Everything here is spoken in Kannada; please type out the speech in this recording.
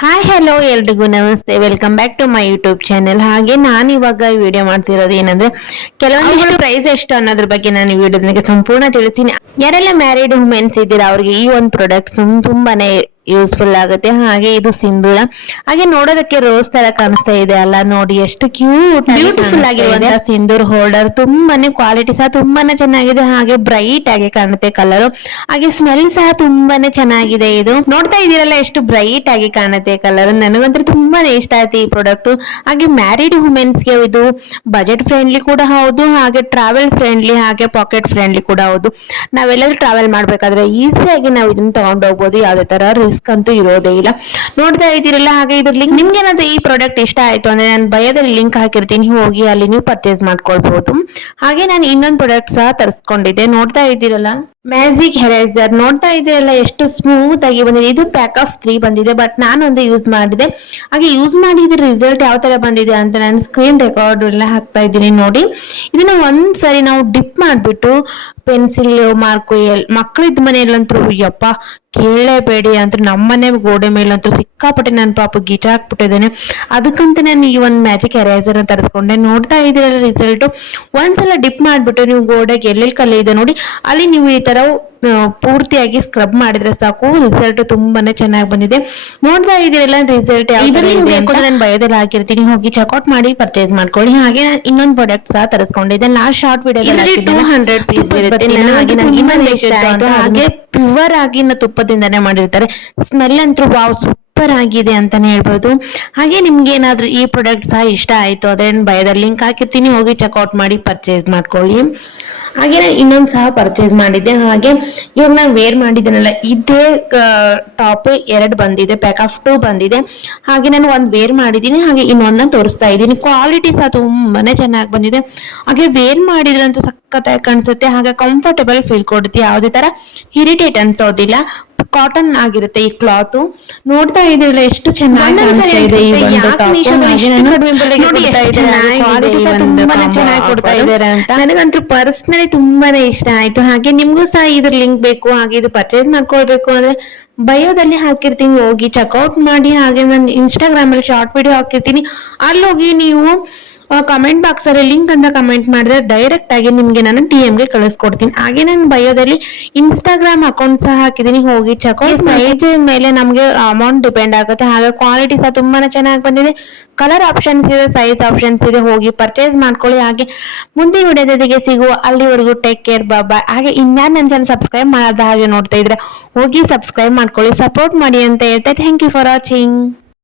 ಹಾಯ್ ಹಲೋ ಎಲ್ರಿಗೂ ನಮಸ್ತೆ, welcome back to my YouTube channel. ಹಾಗೆ ನಾನು ಇವಾಗ ವಿಡಿಯೋ ಮಾಡ್ತಿರೋದು ಏನಂದ್ರೆ ಕೆಲವೊಂದಿಷ್ಟು ಪ್ರೈಸ್ ಎಷ್ಟು ಅನ್ನೋದ್ರ ಬಗ್ಗೆ ನಾನು ಈ ವಿಡಿಯೋದಕ್ಕೆ ಸಂಪೂರ್ಣ ತಿಳಿಸ್ತೀನಿ. ಯಾರೆಲ್ಲ ಮ್ಯಾರಿಡ್ ವುಮೆನ್ಸ್ ಇದ್ದೀರಾ ಅವ್ರಿಗೆ ಈ ಒಂದು ಪ್ರಾಡಕ್ಟ್ಸ್ ತುಂಬಾನೇ ಯೂಸ್ಫುಲ್ ಆಗುತ್ತೆ. ಹಾಗೆ ಇದು ಸಿಂಧೂರ, ಹಾಗೆ ನೋಡೋದಕ್ಕೆ ರೋಸ್ ತರ ಕಾಣಿಸ್ತಾ ಇದೆ ಅಲ್ಲ, ನೋಡಿ ಎಷ್ಟು ಕ್ಯೂಟ್ ಬ್ಯೂಟಿಫುಲ್ ಆಗಿರುವಂತಹ ಸಿಂಧೂರ್ ಹೋಲ್ಡರ್. ತುಂಬಾನೇ ಕ್ವಾಲಿಟಿ ಸಹ ತುಂಬಾನೇ ಚೆನ್ನಾಗಿದೆ, ಹಾಗೆ ಬ್ರೈಟ್ ಆಗಿ ಕಾಣುತ್ತೆ ಕಲರ್, ಹಾಗೆ ಸ್ಮೆಲ್ ಸಹ ತುಂಬಾನೇ ಚೆನ್ನಾಗಿದೆ. ಇದು ನೋಡ್ತಾ ಇದೀರಲ್ಲ ಎಷ್ಟು ಬ್ರೈಟ್ ಆಗಿ ಕಾಣುತ್ತೆ ಕಲರ್. ನನಗಂತೂ ತುಂಬಾನೇ ಇಷ್ಟ ಆಯ್ತು ಈ ಪ್ರಾಡಕ್ಟ್. ಹಾಗೆ ಮ್ಯಾರಿಡ್ ವುಮೆನ್ಸ್ ಗೆ ಇದು ಬಜೆಟ್ ಫ್ರೆಂಡ್ಲಿ ಕೂಡ ಹೌದು, ಹಾಗೆ ಟ್ರಾವೆಲ್ ಫ್ರೆಂಡ್ಲಿ, ಹಾಗೆ ಪಾಕೆಟ್ ಫ್ರೆಂಡ್ಲಿ ಕೂಡ ಹೌದು. ನಾವೆಲ್ಲಾದ್ರೂ ಟ್ರಾವೆಲ್ ಮಾಡ್ಬೇಕಾದ್ರೆ ಈಸಿಯಾಗಿ ನಾವು ಇದನ್ನ ತಗೊಂಡು ಹೋಗ್ಬೋದು, ಯಾವುದೇ ತರ ರಿಸ್ಕ್ ಅಂತೂ ಇರೋದೇ ಇಲ್ಲ. ನೋಡ್ತಾ ಇದ್ದೀರಲ್ಲ, ಹಾಗೆ ಇದ್ರ ಲಿಂಕ್ ನಿಮ್ಗೆ ಏನಾದ್ರು ಈ ಪ್ರಾಡಕ್ಟ್ ಇಷ್ಟ ಆಯ್ತು ಅಂದ್ರೆ ನಾನು ಬಯೋದಲ್ಲಿ ಲಿಂಕ್ ಹಾಕಿರ್ತೀನಿ, ಹೋಗಿ ಅಲ್ಲಿ ನೀವು ಪರ್ಚೇಸ್ ಮಾಡ್ಕೊಳ್ಬಹುದು. ಹಾಗೆ ನಾನು ಇನ್ನೊಂದು ಪ್ರಾಡಕ್ಟ್ ಸಹ ತರಿಸ್ಕೊಂಡಿದ್ದೆ. ನೋಡ್ತಾ ಇದ್ದೀರಲ್ಲ ಮ್ಯಾಜಿಕ್ ಎರೇಸರ್, ನೋಡ್ತಾ ಇದ್ದೀರಲ್ಲ ಎಷ್ಟು ಸ್ಮೂತ್ ಆಗಿ ಬಂದಿದೆ. ಇದು ಪ್ಯಾಕ್ ಆಫ್ 3 ಬಂದಿದೆ, ಬಟ್ ನಾನೊಂದು ಯೂಸ್ ಮಾಡಿದೆ. ಹಾಗೆ ಯೂಸ್ ಮಾಡಿದ ರಿಸಲ್ಟ್ ಯಾವ ತರ ಬಂದಿದೆ ಅಂತ ನಾನು ಸ್ಕ್ರೀನ್ ರೆಕಾರ್ಡ್ ಎಲ್ಲ ಹಾಕ್ತಾ ಇದ್ದೀನಿ ನೋಡಿ. ಇದನ್ನ ಒಂದ್ಸರಿ ನಾವು ಡಿಪ್ ಮಾಡ್ಬಿಟ್ಟು ಪೆನ್ಸಿಲ್ ಮಾರ್ಕು ಮಕ್ಕಳಿದ್ದ ಮನೆಯಲ್ಲಂತೂ ಯಪ್ಪ ಕೇಳಲೇಬೇಡಿ ಅಂತ, ನಮ್ಮನೆ ಗೋಡೆ ಮೇಲಂತೂ ಸಿಕ್ಕಾಪಟ್ಟೆ ನನ್ನ ಪಾಪ ಗೀಟ ಹಾಕ್ಬಿಟ್ಟಿದ್ದೇನೆ. ಅದಕ್ಕಂತ ನಾನು ಈ ಒಂದು ಮ್ಯಾಜಿಕ್ ಎರೇಸರ್ ತರಿಸ್ಕೊಂಡೆ. ನೋಡ್ತಾ ಇದ್ದೀರಲ್ಲ ರಿಸಲ್ಟ್, ಒಂದ್ಸಲ ಡಿಪ್ ಮಾಡ್ಬಿಟ್ಟು ನೀವು ಗೋಡೆಗೆ ಎಲ್ಲೆಲ್ಲಿ ಕಲೆ ಇದೆ ನೋಡಿ ಅಲ್ಲಿ ನೀವು ಈ ತರ ಪೂರ್ತಿಯಾಗಿ ಸ್ಕ್ರಬ್ ಮಾಡಿದ್ರೆ ಸಾಕು, ರಿಸಲ್ಟ್ ತುಂಬಾನೇ ಚೆನ್ನಾಗಿ ಬಂದಿದೆ. ನೋಡ್ತಾ ಇದೀರಲ್ಲ ರಿಸಲ್ಟ್. ಇದರಲ್ಲಿ ಬೇಕು ನಾನು ಬಯೋದಲ್ಲಿ ಹಾಕಿರ್ತೀನಿ, ಹೋಗಿ ಚೆಕ್ಔಟ್ ಮಾಡಿ ಪರ್ಚೇಸ್ ಮಾಡ್ಕೊಳ್ಳಿ. ಹಾಗೆ ನಾನು ಇನ್ನೊಂದು ಪ್ರಾಡಕ್ಟ್ ಸಹ ತರಿಸ್ಕೊಂಡಿದ್ದೆ. ಲಾಸ್ಟ್ ಶಾರ್ಟ್ ವಿಡಿಯೋದಲ್ಲಿ 200 ಪೀಸ್ ಇರುತ್ತೆ. ಹಾಗೆ ಪ್ಯೂರ್ ಆಗಿ ತುಪ್ಪದಿಂದಾನೇ ಮಾಡಿರ್ತಾರೆ. ಸ್ಮೆಲ್ ಅಂತೂ ವಾವ್ ಸೂಪರ್ ಆಗಿದೆ ಅಂತಾನೆ ಹೇಳ್ಬೋದು. ಹಾಗೆ ನಿಮ್ಗೆ ಏನಾದ್ರೂ ಈ ಪ್ರಾಡಕ್ಟ್ ಸಹ ಇಷ್ಟ ಆಯ್ತು ಅದೇ ಬಯೋದಲ್ಲಿ ಲಿಂಕ್ ಹಾಕಿರ್ತೀನಿ, ಹೋಗಿ ಚೆಕ್ಔಟ್ ಮಾಡಿ ಪರ್ಚೇಸ್ ಮಾಡ್ಕೊಳ್ಳಿ. ಹಾಗೆ ನಾನು ಇನ್ನೊಂದು ಸಹ ಪರ್ಚೇಸ್ ಮಾಡಿದ್ದೆ. ಹಾಗೆ ಇವಾಗ ನಾನು ವೇರ್ ಮಾಡಿದ್ದೇನಲ್ಲ, ಇದೇ ಟಾಪ್ 2 ಬಂದಿದೆ, ಪ್ಯಾಕ್ ಆಫ್ 2 ಬಂದಿದೆ. ಹಾಗೆ ನಾನು ಒಂದು ವೇರ್ ಮಾಡಿದ್ದೀನಿ, ಹಾಗೆ ಇನ್ನೊಂದನ್ನ ತೋರಿಸ್ತಾ ಇದ್ದೀನಿ. ಕ್ವಾಲಿಟಿ ಸಹ ತುಂಬಾನೇ ಚೆನ್ನಾಗಿ ಬಂದಿದೆ. ಹಾಗೆ ವೇರ್ ಮಾಡಿದ್ರಂತೂ ಸಖತ್ತಾಗಿ ಕಾಣಿಸುತ್ತೆ, ಹಾಗೆ ಕಂಫರ್ಟಬಲ್ ಫೀಲ್ ಕೊಡುತ್ತೆ, ಯಾವುದೇ ತರ ಇರಿಟೇಟ್ ಅನ್ಸೋದಿಲ್ಲ. ಕಾಟನ್ ಆಗಿರುತ್ತೆ ಈ ಕ್ಲಾತ್. ನೋಡ್ತಾ ಇದೀರಲ್ಲ ಎಷ್ಟು ಚೆನ್ನಾಗಿ ಕಾಣಿಸ್ತಾ ಇದೆ ಈ ಒಂದು ಟಾಪ್. ನನಗಂತೂ ಪರ್ಸನಲಿ ತುಂಬಾನೇ ಇಷ್ಟ ಆಯ್ತು. ಹಾಗೆ ನಿಮ್ಗೂ ಸಹ ಇದ್ರ ಲಿಂಕ್ ಬೇಕು, ಹಾಗೆ ಇದು ಪರ್ಚೇಸ್ ಮಾಡ್ಕೊಳ್ಬೇಕು ಅಂದ್ರೆ ಬಯೋದಲ್ಲಿ ಹಾಕಿರ್ತೀನಿ, ಹೋಗಿ ಚೆಕ್ಔಟ್ ಮಾಡಿ. ಹಾಗೆ ನಾನು ಇನ್ಸ್ಟಾಗ್ರಾಮ್ ಅಲ್ಲಿ ಶಾರ್ಟ್ ವಿಡಿಯೋ ಹಾಕಿರ್ತೀನಿ, ಅಲ್ಲಿ ಹೋಗಿ ನೀವು ಕಮೆಂಟ್ ಬಾಕ್ಸ್ ಅಲ್ಲಿ ಲಿಂಕ್ ಅಂತ ಕಮೆಂಟ್ ಮಾಡಿದ್ರೆ ಡೈರೆಕ್ಟ್ ಆಗಿ ನಿಮ್ಗೆ ನಾನು DM ಗೆ ಕಳಿಸ್ಕೊಡ್ತೀನಿ. ಹಾಗೆ ನಾನು ಬಯೋದಲ್ಲಿ ಇನ್ಸ್ಟಾಗ್ರಾಮ್ ಅಕೌಂಟ್ ಸಹ ಹಾಕಿದ್ದೀನಿ, ಹೋಗಿ ಚೆಕ್ಔಟ್. ಸೈಜ್ ಮೇಲೆ ನಮ್ಗೆ ಅಮೌಂಟ್ ಡಿಪೆಂಡ್ ಆಗುತ್ತೆ, ಹಾಗೆ ಕ್ವಾಲಿಟಿ ಸಹ ತುಂಬಾನೇ ಚೆನ್ನಾಗಿ ಬಂದಿದೆ. ಕಲರ್ ಆಪ್ಷನ್ಸ್ ಇದೆ, ಸೈಜ್ ಆಪ್ಷನ್ಸ್ ಇದೆ, ಹೋಗಿ ಪರ್ಚೇಸ್ ಮಾಡ್ಕೊಳ್ಳಿ. ಹಾಗೆ ಮುಂದಿನ ವಿಡಿಯೋದೊಂದಿಗೆ ಸಿಗುವ ಅಲ್ಲಿವರೆಗೂ ಟೇಕ್ ಕೇರ್, ಬಾಯ್. ಹಾಗೆ ಇನ್ಯಾರು ನನ್ನ ಚಾನಲ್ ಸಬ್ಸ್ಕ್ರೈಬ್ ಮಾಡದ ಹಾಗೆ ನೋಡ್ತಾ ಇದ್ರೆ ಹೋಗಿ ಸಬ್ಸ್ಕ್ರೈಬ್ ಮಾಡ್ಕೊಳ್ಳಿ, ಸಪೋರ್ಟ್ ಮಾಡಿ ಅಂತ ಹೇಳ್ತಾ ಥ್ಯಾಂಕ್ ಯು ಫಾರ್ ವಾಚಿಂಗ್.